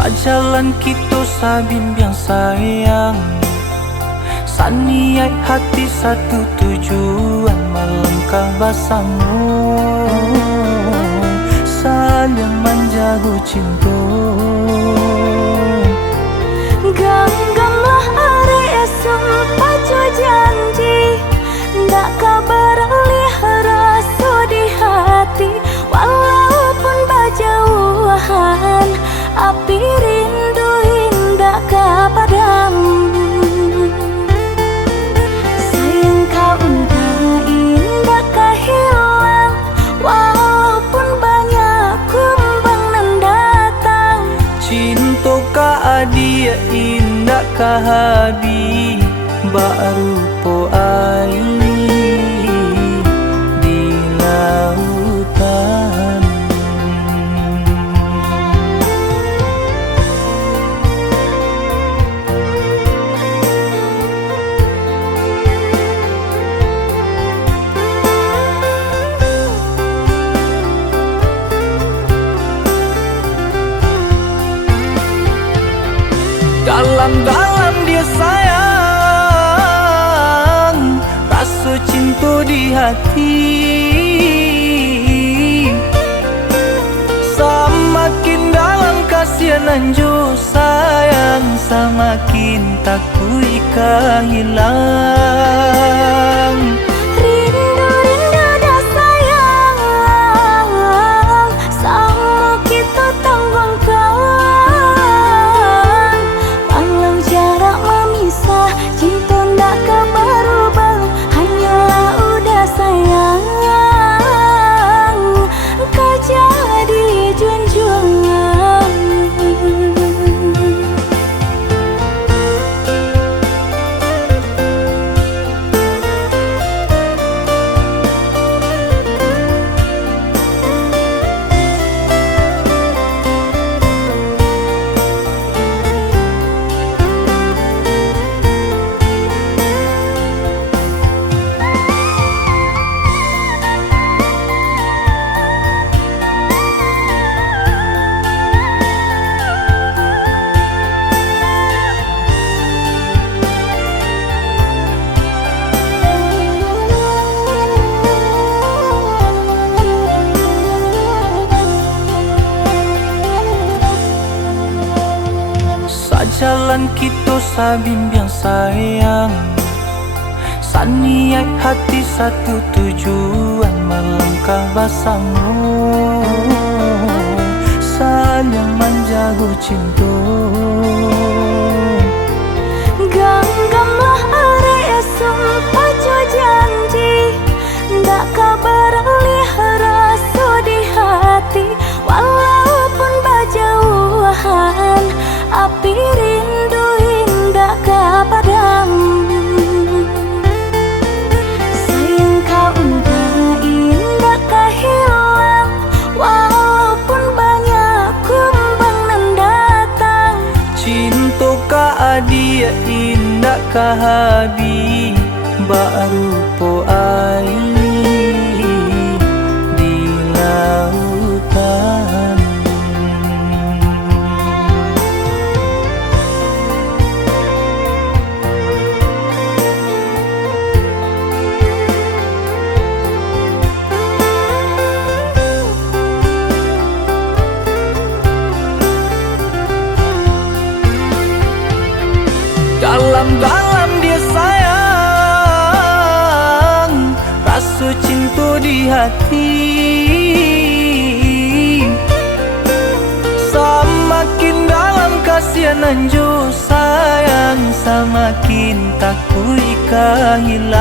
Sajalan kita sabimbang sayang, saniai hati satu tujuan, melangkah bersama saling menjaga cinta. Genggamlah hari esok pacu janji, ndak kabar rasa di hati. Walaupun berjauhan, api rindu indah kepadam. Sayang kau entah indah kehilang, walaupun banyak kumbang nan datang. Cinta ka dia indah kahabi, baru po air di lautan. Dalam-dalam dia sayang, rasa cinta di hati. Semakin dalam kasihan jo sayang, semakin takut hilang. Rindu dah sayang, sama kita tanggung kawan. Walau jarak memisah, cinta ndak berubah, hanyalah udah sayang. Kau jadi junjungan. Sajalan kita sabimbang sayang, saniai hati satu tujuan, melangkah bersama saling menjaga cinta. Genggamlah hari esok pacu janji, ndak kabar rasa di hati. Walaupun berjauhan, api rindu indah kepadam. Sayang kau entah indah kehilang, walaupun banyak kumbang nan datang. Cinta ka dia indah kahabi, baru po air di lautan. Dalam-dalam dia sayang, rasa cinta di hati. Semakin dalam kasihan jo sayang, semakin takut hilang.